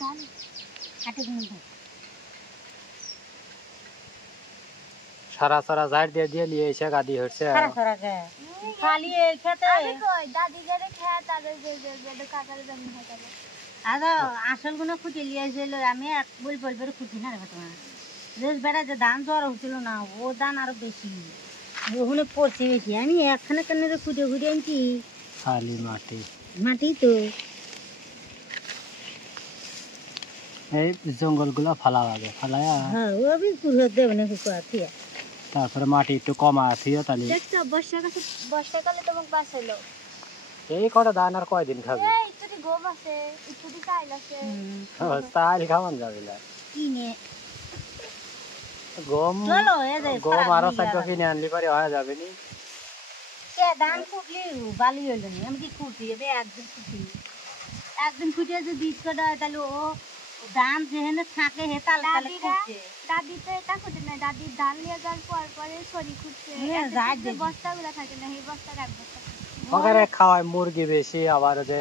ধান কাটে গুলো সারা সারা জার দিয়ে দিয়ে নিয়ে এসে গাদি হচ্ছে সারা সারা কে খালি এই খেতে আমি কই দাদি গরে খেয়া তাদের যে কাকারে জমি হয় তাহলে আদা আসল গুলো খুঁজে নিয়ে এসেছিল আমি এক বলবো খুঁজি না রে তোমার যে বেড়া যে ধান জ্বর হচ্ছিল না ও ধান আরো বেশি ওখানে পড়ছে বেশি আমি একখানে কেন খুঁজে খুঁজে আনছি খালি মাটি মাটি তো এই জঙ্গলগুলো ফালা লাগে ফালায়া হ্যাঁ ও বি পুরো দেব না কিছু আছে তারপরে মাটি একটু কমা থিয়ে তাহলে দেখছো বর্ষাকালে তোমাকে বাঁচাইলো এই কটা ধান আর কয়দিন খাবে এই ইত্যাদি গম আছে ইত্যাদি চাইল আছে চাল খাওয়ান যাবে না কিনে গম চলো এ যে গম আরো চারটা কিনে আনলি পারে হয়ে যাবে নি কে ধান ফুটলি বালি হইল না আমি কি খুঁটি এবে একদিন খুঁটিয়ে যদি বীজ কটা হয় তাহলে ও ধান যেখানে থাকে হে তালে তালে খুঁজছে দাদি তো এটা খুঁজে না দাদি ধান নিয়ে যাওয়ার পর পরে ছড়ি খুঁজছে বস্তাগুলো থাকে না সেই বস্তা রাখবে ওখানে খাওয়ায় মুরগি বেশি আবার যে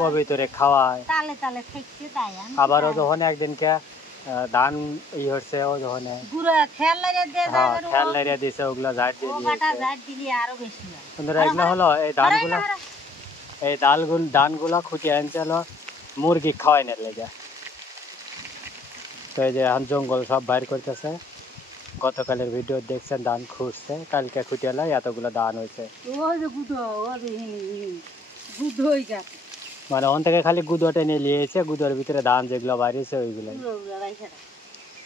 কবিতরে খাওয়ায় তালে তালে থাকছে তাই আবারও যখন একদিন কে ধান ই হচ্ছে ও যখন গুঁড়ো খেয়াল লাগে দে হ্যাঁ খেয়াল লাগিয়ে দিছে ওগুলা ঝাড় দিয়ে ও দিয়েছে কাটা ঝাড় দিলি আরো বেশি হয় সুন্দর এগুলো হলো এই ধানগুলা খুঁটিয়ে আনছে হলো মুরগি খাওয়াই না লেগে তো এই যে এখন জঙ্গল সব বাইর করতেছে গতকালের ভিডিও দেখছেন ধান খুঁজছে কালকে খুঁটিয়ে এতগুলো ধান হয়েছে ওই যে গুঁড়ো গুঁড়োই গেছে মানে ওখান থেকে খালি গুদোটা নিয়ে নিয়েছে গুদোর ভিতরে ধান যেগুলো বাইরেছে ওইগুলো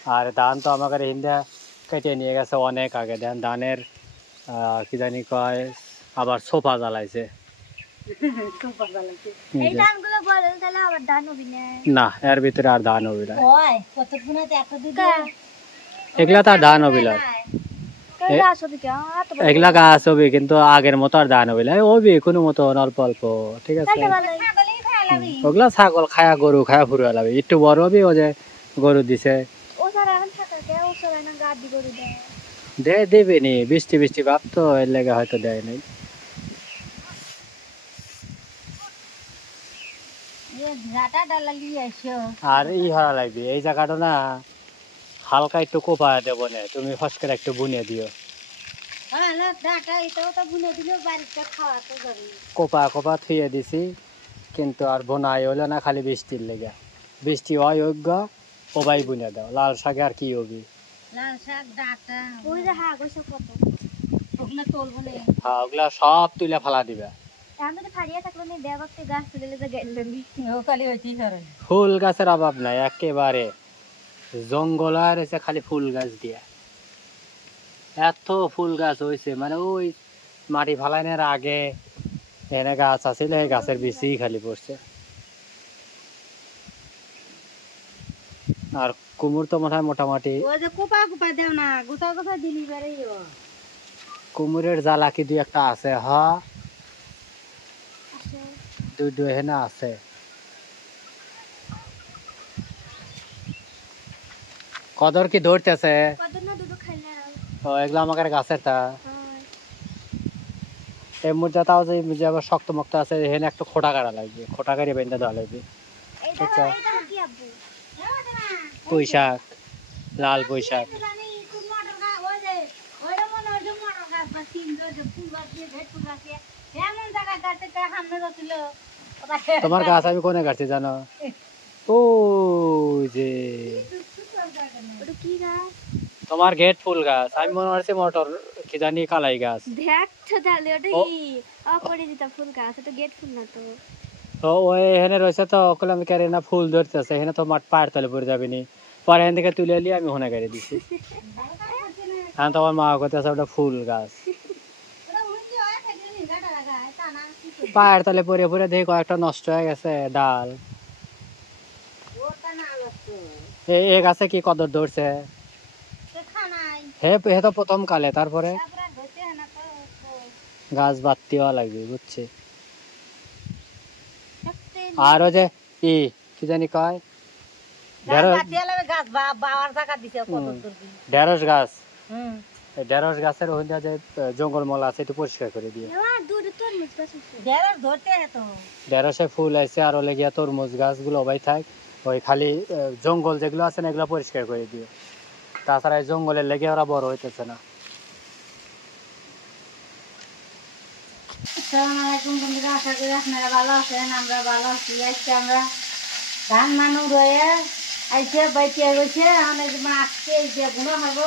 আর ধান তো আমাদের হিন্দা কেটে নিয়ে গেছে অনেক আগে দেন ধানের কি জানি কয় আবার সোফা জ্বালাইছে এই ধানগুলো বড় তাহলে আবার ধান হবে না না এর ভিতরে আর ধান হবে না ওই কতক্ষণ এত দুধ এগুলা তো আর ধান হবে না কই গাছ হবে কি এগুলা গাছ হবে কিন্তু আগের মতো আর ধান হবে না ওবি কোনো মতো অল্প অল্প ঠিক আছে ছাগলই খায় লাগি ওগুলা ছাগল খায়া গরু খায়া ফুরুয়া লাগবে একটু বড় হবে ও যে গরু দিছে ও সারা এখন থাকে কে ও সারা না গাদি করে দেয় দেবে নি বৃষ্টি বৃষ্টি ভাব তো এর লেগে হয়তো দেয় নাই ঝাঁটা ডালা লিয়ে আসো আর ই হওয়া লাগবে এই জায়গাটা না হালকা একটু কোপা দেবো না তুমি ফস করে একটু বুনে দিও হ্যাঁ না ডাটা এটাও তো বুনে দিলেও বাড়িতে খাওয়া তো যাবে কোপা কোপা থুয়ে দিছি কিন্তু আর বোনাই হলো না খালি বৃষ্টির লেগে বৃষ্টি হয় যোগ্য ওবাই বুনে দাও লাল শাকে আর কি হবি লাল শাক ডাটা ওই যে হ্যাঁ কইছে কত ওগুলো তোলবো না হ্যাঁ ওগুলা সব তুলে ফালা দিবে আমি তো ফাড়িয়া থাকলো না দেবকতে গাছ তুলে যে গেলনি ও খালি হইতেই ধরে ফুল গাছের অভাব নাই একেবারে জঙ্গল আর এসে খালি ফুল গাছ দিয়া এত ফুল গাছ হয়েছে মানে ওই মাটি ফালাইনের আগে এনে গাছ আছিল এই গাছের বেশি খালি পড়ছে আর কুমুর তো মনে হয় মোটামুটি ওই যে কোপা কোপা দেও না গোটা গোটা দিলি বেড়াই কুমুরের জ্বালা কি দুই একটা আছে হ দুই হেনা আছে কদর কি ধরতেছে কত না দুটো খাইলে ও এগুলো আমাদের গাছের তা হয় এই মুরজা তাও যে আবার শক্ত মক্ত আছে হেনে একটা খোটা কাটা লাগবে খোটা কাটি বেঁধে দেওয়া লাগবে এইটা আচ্ছা। এইটা কি আব্বু পুঁই শাক লাল পুঁই শাক তোমার গাছ আমি কোনে কাটছি জানো ও যে ওটা কি গাছ তোমার গেট ফুল গাছ আমি মনে হচ্ছে মোটর কি জানি কালাই গাছ দেখছো তাহলে ওটা ও। কি অপরিচিতা ফুল গাছ ওটা গেট ফুল না তো তো ওই এখানে রয়েছে তো ওগুলো আমি ক্যারি না ফুল ধরতেছে এখানে তো মাঠ পায়ের তলে পড়ে যাবে নি পরে এখান থেকে তুলে নিয়ে আমি ওখানে গাড়ি দিছি হ্যাঁ তোমার মা করতেছে ওটা ফুল গাছ পায়ের তলে পরে পরে দেখি কয়েকটা নষ্ট হয়ে গেছে ডাল এই গাছে কি কদর ধরছে হে হে তো প্রথম কালে তারপরে গাছ বাড়তি হওয়া লাগবে বুঝছি আর ওই যে ই কি জানি কয় ঢেঁড়স গাছ এই ঢেঁড়স গাছের ওইটা যে জঙ্গল মল আছে একটু পরিষ্কার করে দিয়ে দূরে তরমুজ গাছ আছে ঢেঁড়সে ফুল আছে আর ওলে গিয়া তরমুজ গাছগুলো ভাই থাক ওই খালি জঙ্গল যেগুলো আছে না এগুলো পরিষ্কার করে দিও, তাছাড়া এই জঙ্গলের লেগে ওরা বড় হইতেছে না। আসসালামু আলাইকুম বন্ধুরা, আশা করি আপনারা ভালো আছেন। আমরা ভালো আছি। আজকে আমরা ধান মানু রয়ে আইসে বাইতে গেছে, অনেক মাছকে যে গুঁড়ো হবো,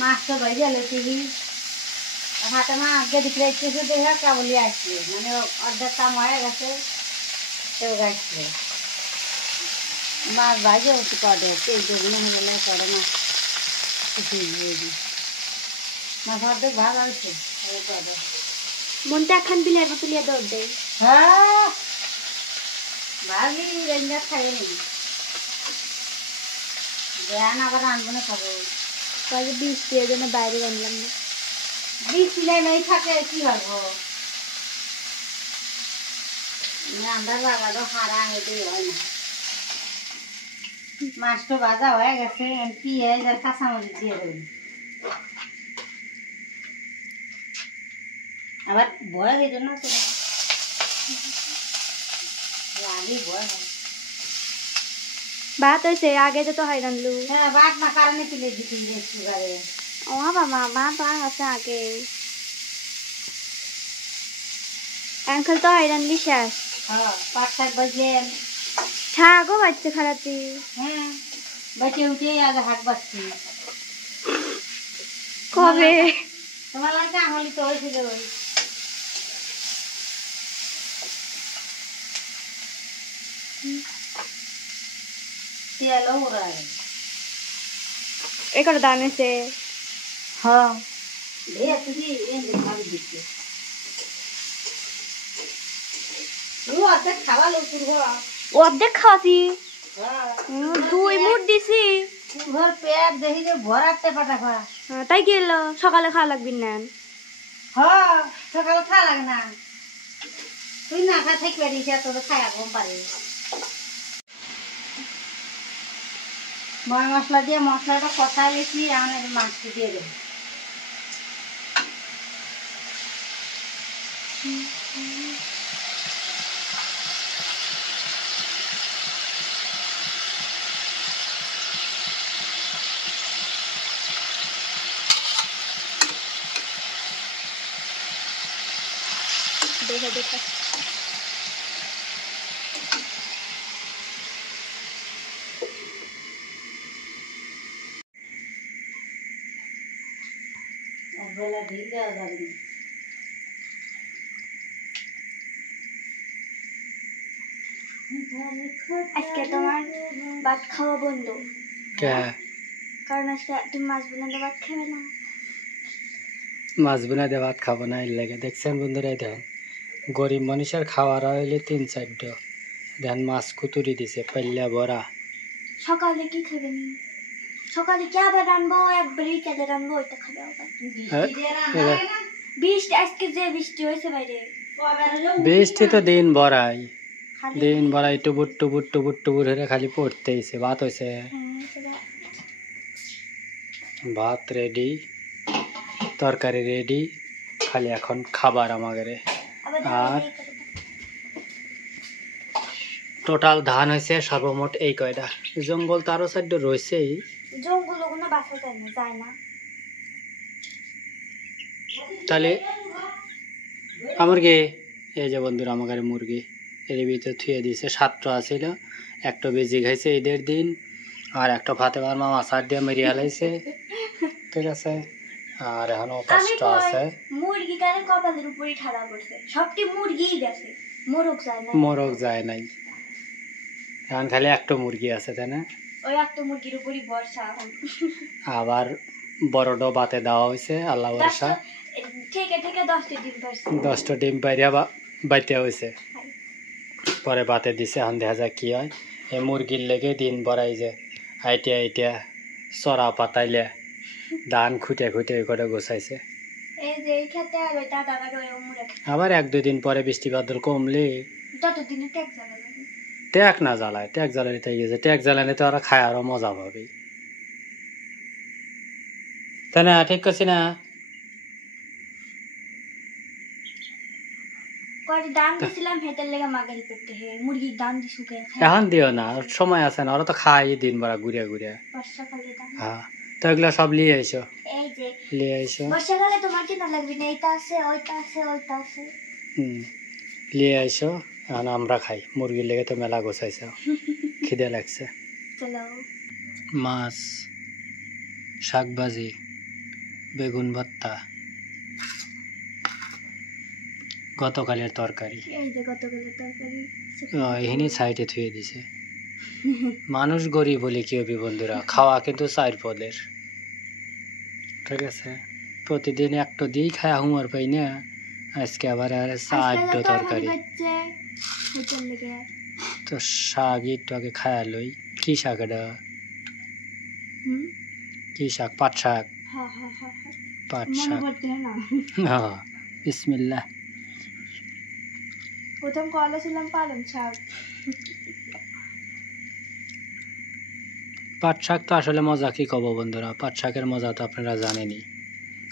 মাছটা বাইরে লইতেছি হাতে মা আগে দিকে রাখতেছে দেখে কাবলি আসছে, মানে অর্ধেক কাম হয়ে গেছে, কেউ গাছছে মাছ ভাজে হচ্ছে কড়ে এই যে গুঁড়ো হলে কড়ে মাছ কিছু মাছ অর্ধেক ভাগ হয়েছে কড়ে। মনটা এখন বিলের মতো লিয়ে দৌড় দেয়। হ্যাঁ ভাবি রান্না খাইয়ে নি জ্ঞান আবার রানবো না খাবো। কয়েক বৃষ্টি এর জন্য বাইরে রান্নলাম না। বৃষ্টি নেই থাকে কি হবো, রান্নার বাগানো হারা হেঁটে হয় না। মাছ তো ভাজা হয়ে গেছে, পেঁয়াজ আর কাঁচামরিচ দিয়ে দেবেন। আবার ভয় হয়ে না তো আগে ভয় হয়। ভাত হয়েছে আগে তো হয় রান্নলু। হ্যাঁ বাট না কারণে তুলে দিচ্ছি সুগারে। ও বাবা মা তো আছে আগে এখন তো হয় রান্নলি শেষ। হ্যাঁ 5-7 বাজে শাকও বাজছে খারাপি। হ্যাঁ বেঁচে উঠে আগে হাট বাজছি। কবে তোমার লাগে আমলি তো হয়েছিল ওই তেলও উড়ায়। এই করে দান হয়েছে। হ্যাঁ দিয়ে তুই এনে ভাবি দিচ্ছে ও অর্ধেক খাওয়া লোক অর্ধেক খাওয়াছি। হ্যাঁ 2 মুঠ দিছি। ঘর পেট দেখি যে ভরাতে পাটা খাওয়া। তাই কি হলো সকালে খাওয়া লাগবি না। হ্যাঁ সকালে খাওয়া লাগে না, তুই না খা থাকবে দিছে তোর খায়া ঘুম পারে। ময় মশলা দিয়ে মশলাটা কষাই লেছি, এখন এই মাছটি দিয়ে দেবো। দেখে দেখে একবেলা ঢিল দেওয়া যাবে না। আজকে তোমার ভাত খাওয়া বন্ধ, কে কারণ আজকে তুমি মাছ বোনাতে ভাত খাবে না। মাছ বুনা দিয়ে ভাত খাবো না এর লেগে। দেখছেন বন্ধুরা, দেখেন গরিব মানুষের খাওয়ার হইলে 3-4টা, দেখেন মাছ কুতুরি দিছে পাল্লা ভরা। সকালে কি খাবে নি? সকালে কি আবার রানবো, একবারই কেটে রানবো, ওইটা খাবে আবার। বৃষ্টি আজকে যে বৃষ্টি হয়েছে বাইরে, বৃষ্টি তো দিন ভরাই, খালি দিন ভরাই টুবুর টুবুর টুবুর টুবুর হয়ে খালি পড়তেইছে। ভাত হয়েছে, ভাত রেডি, তরকারি রেডি, খালি এখন খাবার আমাদের। আবার আর টোটাল ধান হয়েছে সর্বমোট এই কয়টা। জঙ্গল তো আরো 4টা রয়েছেই, জঙ্গল কোনো বাসা যায় না। তাহলে আমার কি এই যে বন্ধুরা আমার মুরগি এর ভিতরে থুয়ে দিয়েছে। 7টা আছিল, একটা বেজি খাইছে ঈদের দিন, আর একটা ফাতেমার মামা সার দিয়ে মেরিয়ে হালাইছে, ঠিক আছে। আর এখনো 5টা আছে। মুরগি কেন কপালের উপরই ঠাড়া পড়ছে, সবটি মুরগিই গেছে, মোরগ যায় না। মোরগ যায় নাই, এখন খালি একটা মুরগি আছে, তাই না? ওই একটা মুরগির উপরই ভরসা এখন। আবার বড়টা বাতে দেওয়া হয়েছে, আল্লাহ ভরসা। থেকে থেকে 10টা ডিম পারছে। 10টা ডিম পাইয়া বাইতে হয়েছে, পরে বাতে দিছে। এখন দেখা যায় কি হয়। এই মুরগির লেগে দিন ভরাই যে আইটিয়া আইটিয়া চড়া পাতাইলে ধান খুঁটে খুঁটে করে গোছাইছে। এই যে এই খেতে আর ওই দাদা বাড়ি ওই মুড়া আবার 1-2 দিন পরে বৃষ্টি বাদল কমলে ততদিনে ট্যাক জ্বালা যাবে। ট্যাক না জ্বালায়, ট্যাক জ্বালানিতে গেছে, ট্যাক জ্বালানি তো ওরা খায় আরো মজা পাবে, তাই না? ঠিক করছি না? পরে দাম দিছিলাম হেতের লেগে মাগারি করতে হে মুরগির দাম দি শুকে এখন দিও না, ওর সময় আছে না, ওরা তো খাই দিন ভরা ঘুরিয়া ঘুরিয়া। বর্ষাকালে দাম হ্যাঁ, তো এগুলো সব নিয়ে এসো, এই যে নিয়ে এসো। বর্ষাকালে তোমার কিনা লাগবে না, এইটা আছে ওইটা আছে ওইটা আছে। নিয়ে এসো, এখন আমরা খাই। মুরগির লেগে তো মেলা গোছাইছে, খিদে লাগছে। চলো মাছ, শাক ভাজি, বেগুন ভর্তা, গতকালের তরকারি এই যে গতকালের তরকারি এখানে সাইডে থুয়ে দিছে। মানুষ গরিব বলে কি হবে বন্ধুরা, খাওয়া কিন্তু 4 পদের, ঠিক আছে? প্রতিদিন একটা দিয়েই খায় হুমার পাই না, আজকে আবার আর 4 তরকারি। হেতের লেগে তো শাক একটু আগে খায়া লই। কি শাক এটা? কি শাক? পাট শাক। হ্যাঁ হ্যাঁ হ্যাঁ পাট মনে শাক। পড়তে হয় না। হ্যাঁ, বিসমিল্লাহ। প্রথম কলা ছিলাম পালং শাক। পাট শাক তো আসলে মজা কি কব বন্ধুরা, পাট শাকের মজা তো আপনারা জানেনই,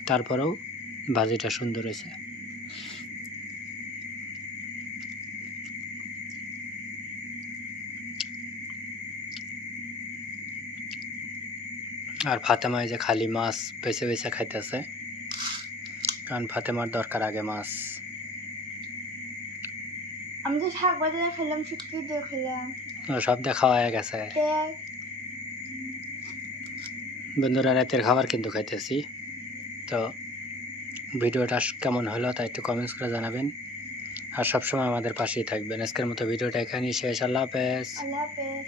তারপরেও ভাজিটা সুন্দর হয়েছে। আর ফাতেমা এই যে খালি মাছ বেছে বেছে খাইতেছে, কারণ ফাতেমার দরকার আগে মাছ। আমি তো শাক বাজারে খেলাম, শুটকি দিয়ে খেলাম, সব দেখা হয়ে গেছে বন্ধুরা। রাতের খাবার কিন্তু খাইতেছি। তো ভিডিওটা কেমন হলো তা একটু কমেন্টস করে জানাবেন, আর সবসময় আমাদের পাশেই থাকবেন। আজকের মতো ভিডিওটা এখানেই শেষ। আল্লাহ হাফেজ। আল্লাহ হাফেজ।